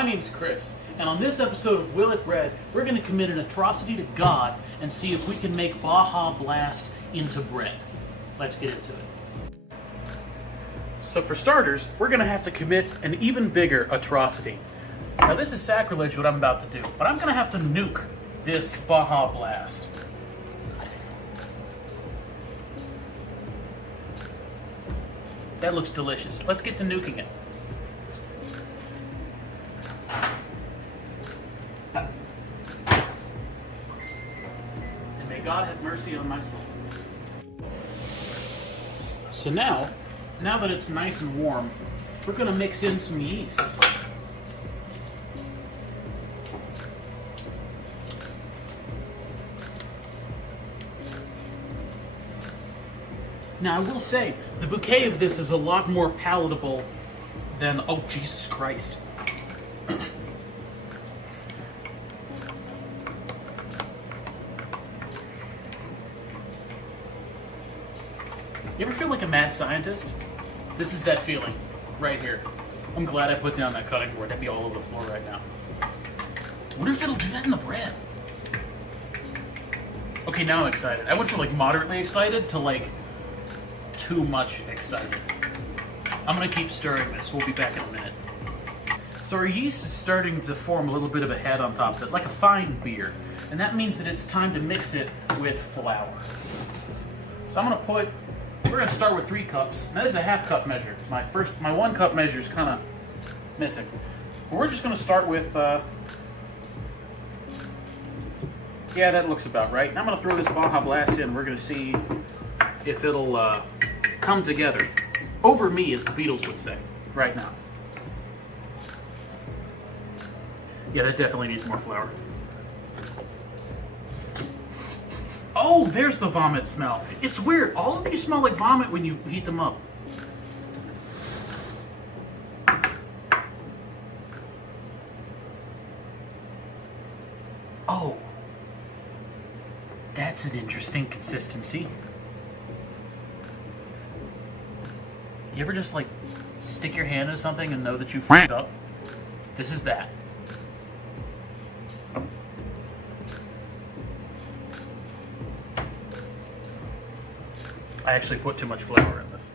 My name's Chris, and on this episode of Will It Bread, we're going to commit an atrocity to God and see if we can make Baja Blast into bread. Let's get into it. So for starters, we're going to have to commit an even bigger atrocity. Now this is sacrilege what I'm about to do, but I'm going to have to nuke this Baja Blast. That looks delicious. Let's get to nuking it. And may God have mercy on my soul. So now that it's nice and warm, we're going to mix in some yeast. Now I will say, the bouquet of this is a lot more palatable than, oh Jesus Christ. You ever feel like a mad scientist? This is that feeling, right here. I'm glad I put down that cutting board. That'd be all over the floor right now. I wonder if it'll do that in the bread. Okay, now I'm excited. I went from like moderately excited to like too much excited. I'm gonna keep stirring this. We'll be back in a minute. So our yeast is starting to form a little bit of a head on top of it, like a fine beer. And that means that it's time to mix it with flour. So we're gonna start with 3 cups. Now this is a half cup measure. My 1 cup measure is kind of missing. But we're just gonna start with, yeah, that looks about right. Now I'm gonna throw this Baja Blast in. We're gonna see if it'll come together. Over me, as the Beatles would say, right now. Yeah, that definitely needs more flour. Oh, there's the vomit smell. It's weird. All of these smell like vomit when you heat them up. Oh. That's an interesting consistency. You ever just like stick your hand into something and know that you f***ed up? This is that. I actually put too much flour in this.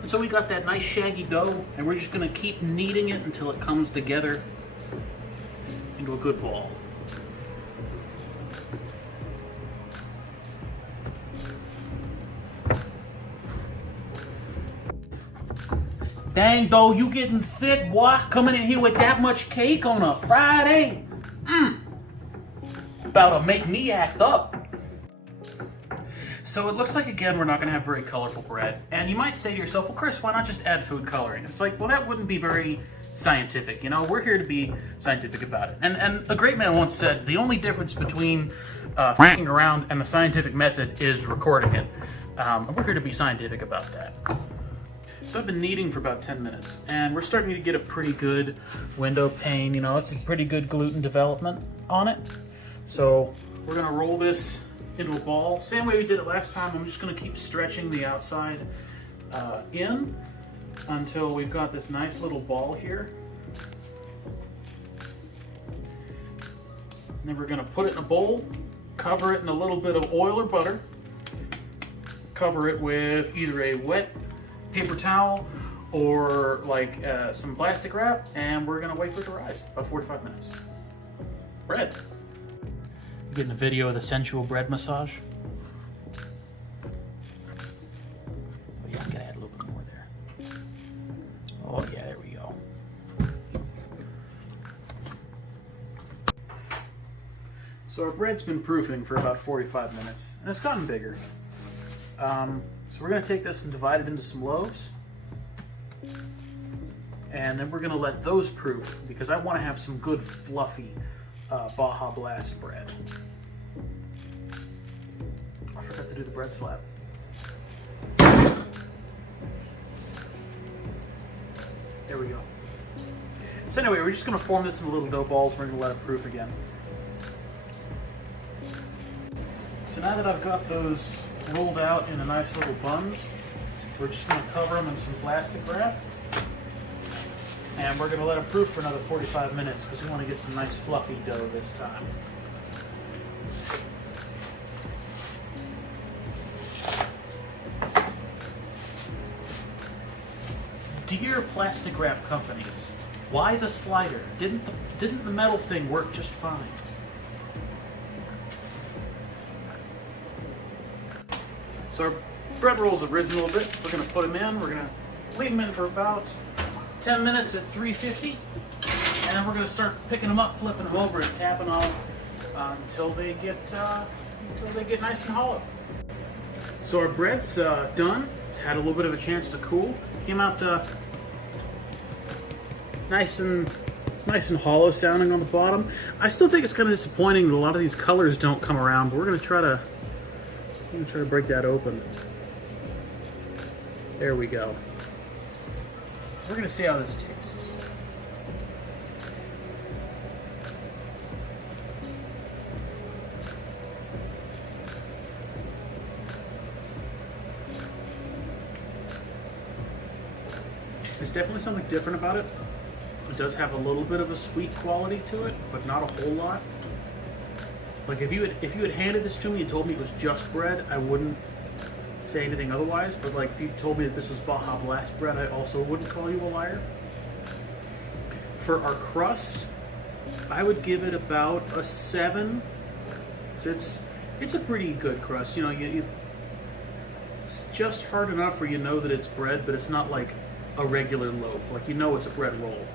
And so we got that nice shaggy dough, and we're just going to keep kneading it until it comes together into a good ball. Dang, though, you getting thick, boy. Coming in here with that much cake on a Friday. About to make me act up. So it looks like, again, we're not going to have very colorful bread. And you might say to yourself, well, Chris, why not just add food coloring? It's like, well, that wouldn't be very scientific. You know, we're here to be scientific about it. And a great man once said, the only difference between f***ing around and the scientific method is recording it. And we're here to be scientific about that. So I've been kneading for about 10 minutes, and we're starting to get a pretty good window pane. You know, it's a pretty good gluten development on it. So we're gonna roll this into a ball. Same way we did it last time. I'm just gonna keep stretching the outside in until we've got this nice little ball here. And then we're gonna put it in a bowl, cover it in a little bit of oil or butter, cover it with either a wet paper towel or like some plastic wrap, and we're gonna wait for it to rise, about 45 minutes. Bread. Getting a video of the sensual bread massage. Oh yeah, I'm gonna add a little bit more there. Oh yeah, there we go. So our bread's been proofing for about 45 minutes, and it's gotten bigger. So we're going to take this and divide it into some loaves. And then we're going to let those proof, because I want to have some good fluffy Baja Blast bread. I forgot to do the bread slab. we go. So anyway, we're just going to form this into little dough balls. We're going to let it proof again. So now that I've got those rolled out into nice little buns, we're just going to cover them in some plastic wrap. And we're going to let them proof for another 45 minutes because we want to get some nice fluffy dough this time. Dear plastic wrap companies, why the slider? Didn't the metal thing work just fine? So our bread rolls have risen a little bit. We're going to put them in. We're going to leave them in for about 10 minutes at 350. And then we're going to start picking them up, flipping them over, and tapping on them until they get nice and hollow. So our bread's done. It's had a little bit of a chance to cool. Came out nice and hollow sounding on the bottom. I still think it's kind of disappointing that a lot of these colors don't come around, but we're going to try to break that open. There we go. We're going to see how this tastes. There's definitely something different about it. It does have a little bit of a sweet quality to it, but not a whole lot. Like if you had handed this to me and told me it was just bread, I wouldn't say anything otherwise. But like if you told me that this was Baja Blast bread, I also wouldn't call you a liar. For our crust, I would give it about a 7. It's a pretty good crust. You know, it's just hard enough where you know that it's bread, but it's not like a regular loaf. Like you know it's a bread roll.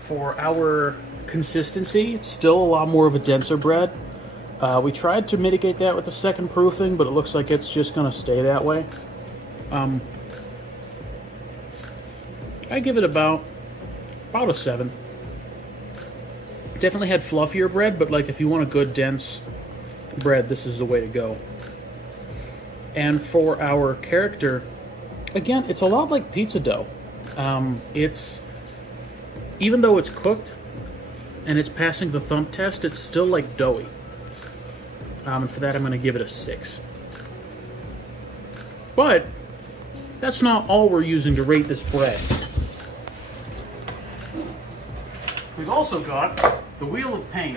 For our consistency, it's still a lot more of a denser bread. We tried to mitigate that with the second proofing, but it looks like it's just going to stay that way. I give it about a 7. Definitely had fluffier bread, but like if you want a good dense bread, this is the way to go. And for our character, again, it's a lot like pizza dough. Even though it's cooked and it's passing the thump test, it's still like doughy. And for that, I'm going to give it a 6. But that's not all we're using to rate this bread. We've also got the Wheel of Pain.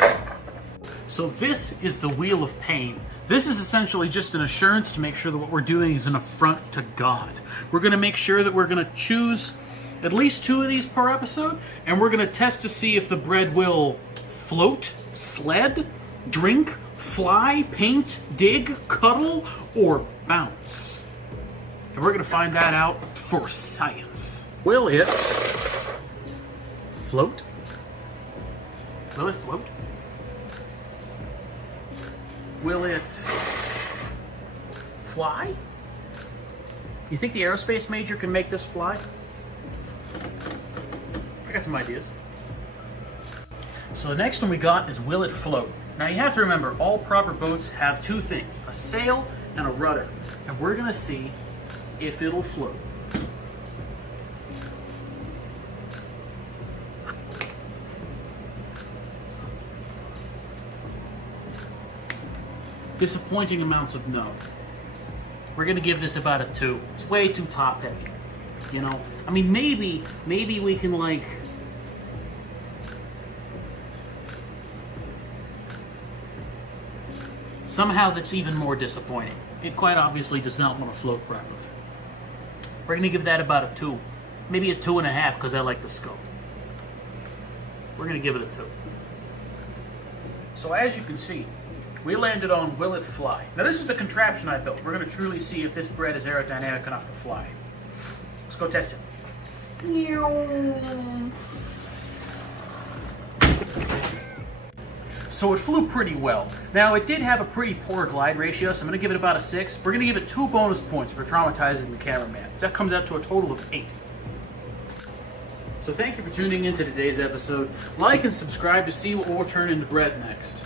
So this is the Wheel of Pain. This is essentially just an assurance to make sure that what we're doing is an affront to God. We're going to make sure that we're going to choose at least 2 of these per episode, and we're going to test to see if the bread will float, sled, drink, fly, paint, dig, cuddle, or bounce. And we're going to find that out for science. Will it float? Will it float? Will it fly? You think the aerospace major can make this fly? I got some ideas. So the next one we got is will it float? Now you have to remember, all proper boats have 2 things, a sail and a rudder. And we're gonna see if it'll float. Disappointing amounts of no. We're gonna give this about a 2. It's way too top heavy. You know, I mean, maybe we can like somehow that's even more disappointing. It quite obviously does not want to float properly. We're gonna give that about a 2, maybe a 2.5 because I like the scope. We're gonna give it a 2. So as you can see, we landed on will it fly. Now this is the contraption I built. We're going to truly see if this bread is aerodynamic enough to fly. Let's go test it. So it flew pretty well. Now it did have a pretty poor glide ratio, so I'm going to give it about a 6. We're going to give it 2 bonus points for traumatizing the cameraman. That comes out to a total of 8. So thank you for tuning in to today's episode. Like and subscribe to see what we'll turn into bread next.